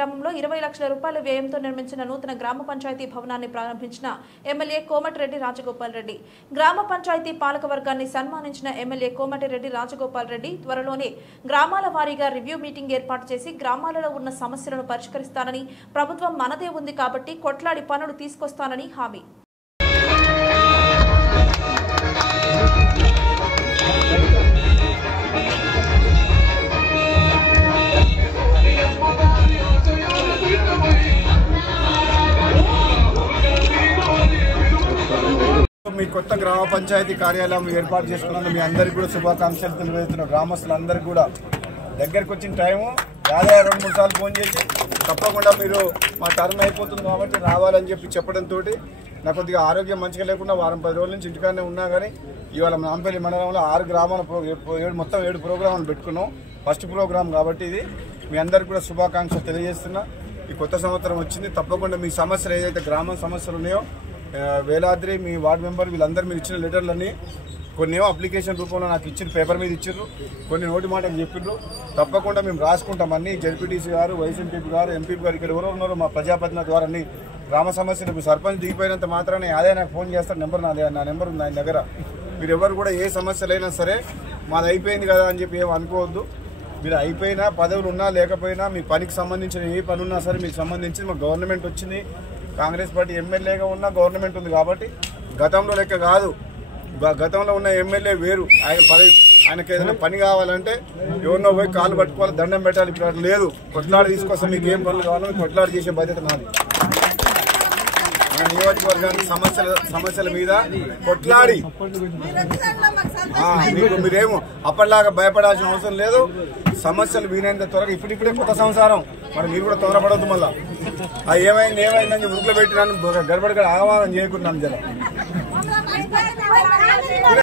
గ్రామంలో 20 లక్షల రూపాయల వ్యయంతో నిర్మించిన నూతన గ్రామ పంచాయతీ భవనాన్ని ప్రారంభించిన ఎమ్మెల్యే కోమటిరెడ్డి రాజగోపాల్ రెడ్డి. గ్రామ పంచాయతీ పాలక వర్గాన్ని సన్మానించిన ఎమ్మెల్యే కోమటిరెడ్డి రాజగోపాల్ రెడ్డి త్వరలోనే గ్రామాల వారీగా రివ్యూ మీటింగ్ ఏర్పాటు చేసి గ్రామాలలో ఉన్న సమస్యలను పరిష్కరిస్తానని, ప్రభుత్వం మనదే ఉంది కాబట్టి కొట్లాడి పనులు తీసుకొస్తానని హామీ. మీ కొత్త గ్రామ పంచాయతీ కార్యాలయం ఏర్పాటు చేసుకున్నందుకు మీ అందరికీ కూడా శుభాకాంక్షలు తెలియజేస్తున్న గ్రామస్తులందరికీ కూడా దగ్గరకు వచ్చిన టైము యాదయ్య 2-3 సార్లు ఫోన్ చేసి తప్పకుండా మీరు మా టర్న్ అయిపోతుంది కాబట్టి రావాలని చెప్పడంతో నాకు కొద్దిగా ఆరోగ్యం మంచిగా లేకుండా వారం 10 రోజుల నుంచి ఇంటికానే ఉన్నా కానీ ఇవాళ నాంపల్లి మండలంలో 6 గ్రామాల మొత్తం 7 ప్రోగ్రాములు పెట్టుకున్నాం. ఫస్ట్ ప్రోగ్రామ్ కాబట్టి ఇది మీ అందరికీ కూడా శుభాకాంక్షలు తెలియజేస్తున్నా. ఈ కొత్త సంవత్సరం వచ్చింది, తప్పకుండా మీ సమస్యలు ఏదైతే గ్రామ సమస్యలు ఉన్నాయో వేలాద్రి మీ వార్డు మెంబర్ వీళ్ళందరూ మీరు ఇచ్చిన లెటర్లన్నీ కొన్నేమో అప్లికేషన్ రూపంలో నాకు ఇచ్చిన పేపర్ మీద ఇచ్చారు, కొన్ని నోటి మాటలు చెప్పిండ్రు. తప్పకుండా మేము రాసుకుంటాం. అన్ని జడ్పీటీసీ గారు, వైస్ ఎంపీపీ గారు, ఎంపీపీ గారు ఇక్కడ ఎవరో ఉన్నారో మా ప్రజాప్రతినిధుల ద్వారా అన్ని గ్రామ సమస్యలు సర్పంచ్ దిగిపోయినంత మాత్రాన్ని అదే నాకు ఫోన్ చేస్తారు. నెంబర్ నా నెంబర్ ఉంది ఆయన దగ్గర. మీరు ఎవరు కూడా ఏ సమస్యలైనా సరే మాది అయిపోయింది కదా అని చెప్పి ఏం అనుకోవద్దు. మీరు అయిపోయినా పదవులు ఉన్నా లేకపోయినా మీ పనికి సంబంధించిన ఏ పని ఉన్నా సరే మీకు సంబంధించి మా గవర్నమెంట్ వచ్చింది, కాంగ్రెస్ పార్టీ ఎమ్మెల్యేగా ఉన్న గవర్నమెంట్ ఉంది కాబట్టి గతంలో లెక్క కాదు. గతంలో ఉన్న ఎమ్మెల్యే వేరు. ఆయనకి ఏదైనా పని కావాలంటే ఎవరినో పోయి కాళ్ళు పట్టుకోవాలి, దండం పెట్టాలి. ఇప్పుడు అట్లా లేదు. కొట్లాడి తీసుకొస్తాం. మీకు ఏం పనులు కావాలో కొట్లాడి చేసే బాధ్యత నాది. మన నియోజకవర్గానికి సమస్యల మీద కొట్లాడి మీరేమో అప్పటిలాగా భయపడాల్సిన అవసరం లేదు. సమస్యలు వీలైనంత త్వరగా ఇప్పుడిప్పుడే కొత్త సంసారం, మరి మీరు కూడా తొందరపడవద్దు. మళ్ళా ఏమైందని ఉరుకులో పెట్టినాను గడబడిగా ఆగమానం చేయకుండాను జర